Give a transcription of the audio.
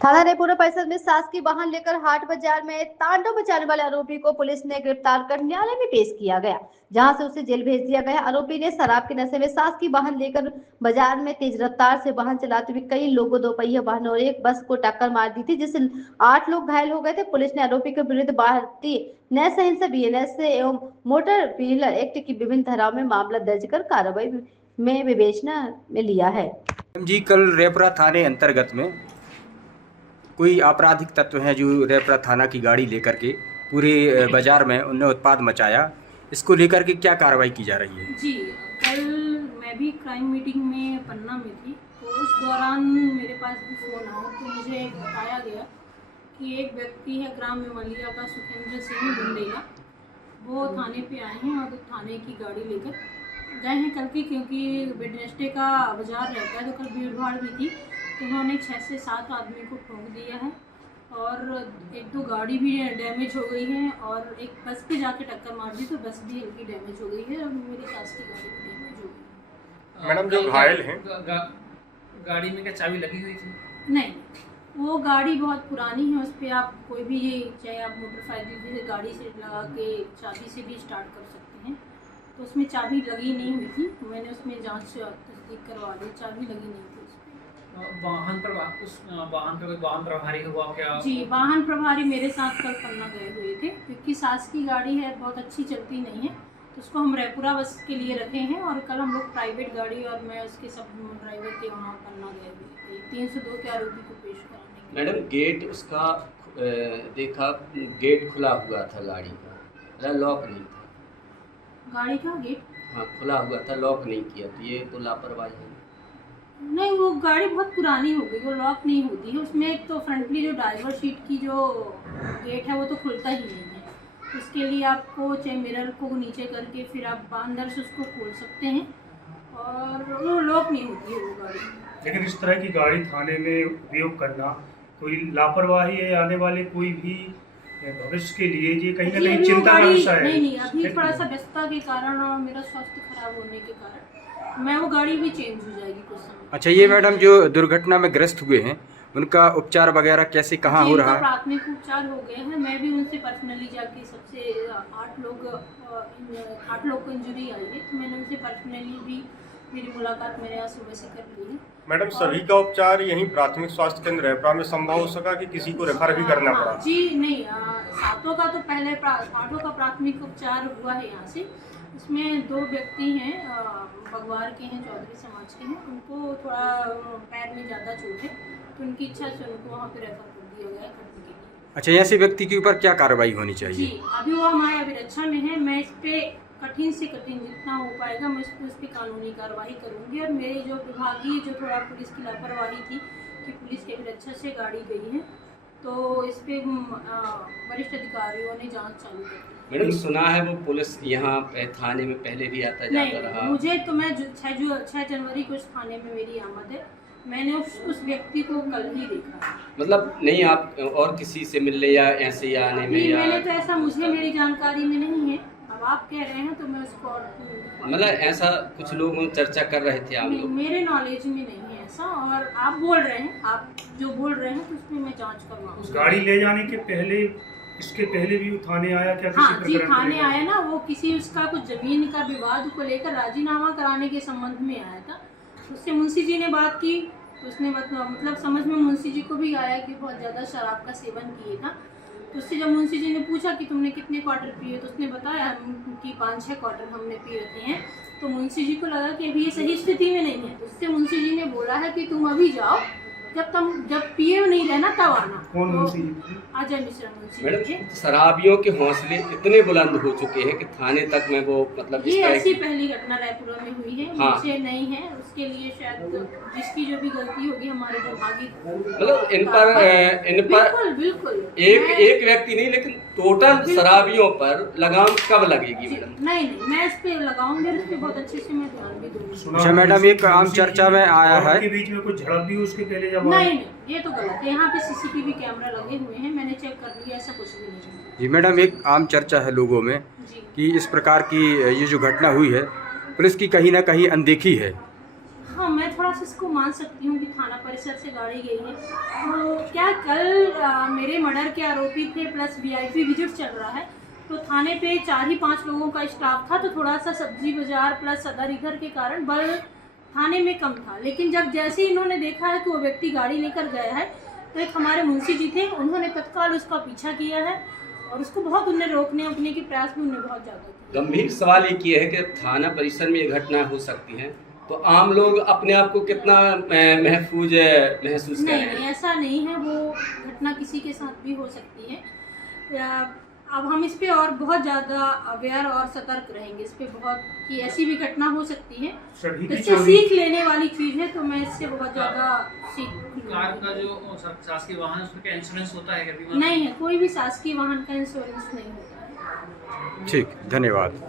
थाना रेपुरा परिसर में शासकीय वाहन लेकर हाट बाजार में तांडव मचाने वाले आरोपी को पुलिस ने गिरफ्तार कर न्यायालय में पेश किया गया, जहां से उसे जेल भेज दिया गया। आरोपी ने शराब के नशे में शासकीय वाहन लेकर बाजार में तेज रफ्तार से वाहन चलाते हुए कई लोगों, दोपहिया वाहन और एक बस को टक्कर मार दी थी, जिससे 8 लोग घायल हो गए थे। पुलिस ने आरोपी के विरुद्ध भारतीय न्याय संहिता BNS एवं मोटर व्हीकल एक्ट की विभिन्न धाराओं में मामला दर्ज कर कार्रवाई में विवेचना में लिया है। जी, कल रेपुरा थाने अंतर्गत में कोई आपराधिक तत्व हैं जो रेपुरा थाना की गाड़ी लेकर के पूरे बाजार में उनने उत्पाद मचाया। इसको लेकर के क्या कार्रवाई की जा रही है? जी, कल मैं भी क्राइम मीटिंग में पन्ना में थी, तो उस दौरान मेरे पास भी फ़ोन आया तो मुझे बताया गया कि एक व्यक्ति है ग्राम मेमलिया का सुखेंद्र सिंह बुंदेला, वो थाने पे आए हैं और थाने की गाड़ी लेकर गए हैं कल की, क्योंकि वेडनेसडे का बाजार रहता है तो कल भीड़ भाड़ भी थी। तो उन्होंने 6 से 7 आदमी को ठोक दिया है और 1-2 गाड़ी भी डैमेज हो गई है और एक बस पे जाके टक्कर मार दी तो बस भी हल्की डैमेज हो गई है और मेरे पास की गाड़ी भी डैमेज हो गई। मैडम, जो घायल हैं गाड़ी में क्या चाबी लगी हुई थी? नहीं, वो गाड़ी बहुत पुरानी है, उस पर आप कोई भी, चाहे आप मोटरसाइकिल से गाड़ी से लगा के चाबी से भी स्टार्ट कर सकते हैं, तो उसमें चाबी लगी नहीं हुई थी। मैंने उसमें जांच तस्दीक करवा दी, चाबी लगी नहीं थी। वाहन पर कोई वाहन प्रभारी हुआ क्या? जी, वाहन प्रभारी मेरे साथ कल पन्ना गए हुए थे, क्योंकि सास की गाड़ी है, बहुत अच्छी चलती नहीं है, तो उसको हम रेपुरा बस के लिए रखे हैं और कल हम लोग प्राइवेट गाड़ी और मैं उसके सब ड्राइवर के वहाँ पन्ना गए हुए थे 302 के आरोपी को पेश कराने। मैडम, गेट उसका देखा, गेट खुला हुआ था गाड़ी का, लॉक नहीं था। गाड़ी का गेट? हाँ, खुला हुआ था, लॉक नहीं किया, तो ये तो लापरवाही है। नहीं, वो गाड़ी बहुत पुरानी हो गई, वो लॉक नहीं होती है। उसमें एक तो फ्रंटली जो ड्राइवर सीट की जो गेट है वो तो खुलता ही नहीं है, उसके लिए आपको चाहे मिरर को नीचे करके फिर आप अंदर से उसको खोल सकते हैं और वो लॉक नहीं होती है वो गाड़ी। लेकिन इस तरह की गाड़ी थाने में उपयोग करना कोई लापरवाही है? आने वाले कोई भी भविष्य के लिए ये कहीं ना कहीं चिंता का विषय है। नहीं, अभी थोड़ा सा व्यस्तता के कारण और मेरा स्वास्थ्य खराब होने के कारण मैं वो गाड़ी भी चेंज हो जाएगी कुछ समय। अच्छा, ये मैडम जो दुर्घटना में ग्रस्त हुए हैं उनका उपचार वगैरह कैसे, कहाँ हो रहा है? प्राथमिक उपचार हो गए हैं, मैं भी उनसे पर्सनली जाके सबसे 8 लोग को इंजरी आई है, तो मैंने उनसे पर्सनली भी मेरी मुलाकात मेरे यहाँ सुबह से कर ली है। मैडम, सभी का उपचार यहीं प्राथमिक स्वास्थ्य केंद्र रेपुरा में संभव हो सका कि किसी को रेफर भी करना पड़ा? जी नहीं, 7 का तो पहले 8 का प्राथमिक उपचार हुआ है यहाँ से। इसमें 2 व्यक्ति हैं, बगवार के हैं, चौधरी समाज के हैं, उनको थोड़ा पैर में ज़्यादा चोट है, तो उनकी इच्छा से उनको वहाँ पे रेफर कर दिया गया है खर्च के लिए। अच्छा, ऐसे व्यक्ति के ऊपर क्या कार्रवाई होनी चाहिए? जी, अभी वो हमारे अभिरक्षा में है, मैं इस पे कठिन से कठिन जितना हो पाएगा मैं उस पर कानूनी कार्रवाई करूँगी और मेरे जो विभागीय जो थोड़ा पुलिस की लापरवाही थी कि पुलिस के अभिरक्षा से गाड़ी गई है, तो इस पे वरिष्ठ अधिकारियों ने जाँच चालू कर दी। मैडम, सुना है वो पुलिस यहाँ थाने में पहले भी आता जाता रहा? मुझे तो मैं 6 जनवरी को इस थाने में मेरी आमद है, मैंने उस व्यक्ति को कल ही देखा। मतलब नहीं, आप और किसी से मिलने या ऐसे ही आने में? या मैंने तो ऐसा, मुझे मेरी जानकारी में नहीं है, अब आप कह रहे हैं तो मैं उसको मतलब ऐसा कुछ लोग चर्चा कर रहे थे आप लोग? मेरे नॉलेज में नहीं है ऐसा, और आप बोल रहे हैं, आप जो बोल रहे हैं तो उसमें मैं जाँच करवाऊँ। गाड़ी ले जाने के पहले, इसके पहले भी थाने आया क्या? हाँ जी, थाने आया ना, वो किसी उसका कुछ जमीन का विवाद को लेकर राजीनामा कराने के संबंध में आया था, उससे मुंशी जी ने बात की, तो उसने मतलब समझ में मुंशी जी को भी आया कि बहुत ज़्यादा शराब का सेवन किए था, तो उससे जब मुंशी जी ने पूछा कि तुमने कितने क्वार्टर पिए, तो उसने बताया कि 5-6 क्वार्टर हमने पी रखे हैं, तो मुंशी जी को लगा कि अभी ये सही स्थिति में नहीं है, तो उससे मुंशी जी ने बोला है कि तुम अभी जाओ, जब पिए नहीं रहना तब आना। कौन मुंशी? अजय मिश्रा मुंशी। मैडम, शराबियों के हौसले इतने बुलंद हो चुके हैं कि थाने तक में वो मतलब ये ऐसी पहली घटना रायपुरा में हुई है। हाँ। मुझे नहीं है, उसके लिए शायद जिसकी जो भी गलती होगी हमारे विभागीय, मतलब इन पर बिल्कुल एक व्यक्ति नहीं, लेकिन टोटल शराबियों पर लगाम कब लगेगी मैडम? नहीं, मैं इस पे लगाऊंगी, इस पे बहुत अच्छे से मैं ध्यान भी दूंगी। अच्छा मैडम, एक आम चर्चा में आया है के बीच में कुछ झड़प भी उसके पहले जब नहीं, ये तो गलत है। यहाँ पे CCTV कैमरा लगे हुए हैं, मैंने चेक कर लिया, ऐसा कुछ भी नहीं है। जी मैडम, एक आम चर्चा है लोगों में जी। कि इस प्रकार की ये जो घटना हुई है पुलिस की कहीं ना कहीं अनदेखी है। हाँ, मैं थोड़ा सा इसको मान सकती हूँ कि थाना परिसर से गाड़ी गई है। तो क्या कल मेरे मर्डर के आरोपी थे प्लस वीआईपी विजिट चल रहा है, तो थाने पे 4 ही 5 लोगों का स्टाफ था, तो थोड़ा सा सब्जी बाजार प्लस सदर इधर के कारण बल थाने में कम था। लेकिन जब जैसे ही इन्होंने देखा है कि वो व्यक्ति गाड़ी लेकर गया है, तो एक हमारे मुंशी जी थे, उन्होंने तत्काल उसका पीछा किया है और उसको बहुत उन्हें रोकने अपने के प्रयास भी उन्हें बहुत ज़्यादा किए। गंभीर सवाल एक ये है कि थाना परिसर में ये घटना हो सकती है, तो आम लोग अपने आप को कितना महफूज महसूस नहीं करें? नहीं, ऐसा नहीं है। वो घटना किसी के साथ भी हो सकती है। अब हम इस पे और बहुत ज़्यादा अवेयर और सतर्क रहेंगे इस पे बहुत, कि ऐसी भी घटना हो सकती है। सभी की इससे चोरी सीख लेने वाली चीज़ है, तो मैं इससे बहुत ज़्यादा सीख कार का जो शासकीय वाहन है उसका इंश्योरेंस होता है क्या? नहीं है, कोई भी शासकीय वाहन का इंश्योरेंस नहीं होता है। ठीक, धन्यवाद।